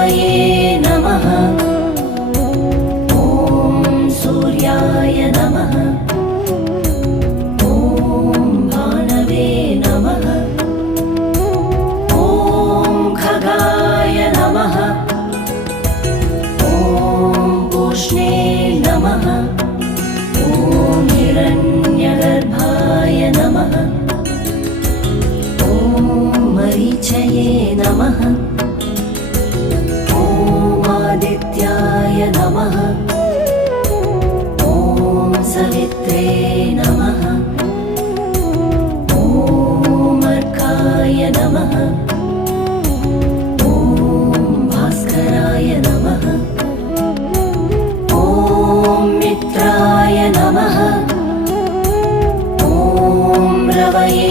रवये नमः। ॐ सूर्याय नमः। ॐ भानवे नमः। ॐ खगाय नमः। ॐ पूष्णे नमः। ॐ हिरण्यगर्भाय नमः। ॐ मरीचये नमः। ॐ आदित्याय नमः। ॐ सवित्रे नमः। ॐ अर्काय नमः। ॐ भास्कराय नमः। ॐ मित्राय नमः। ॐ रवये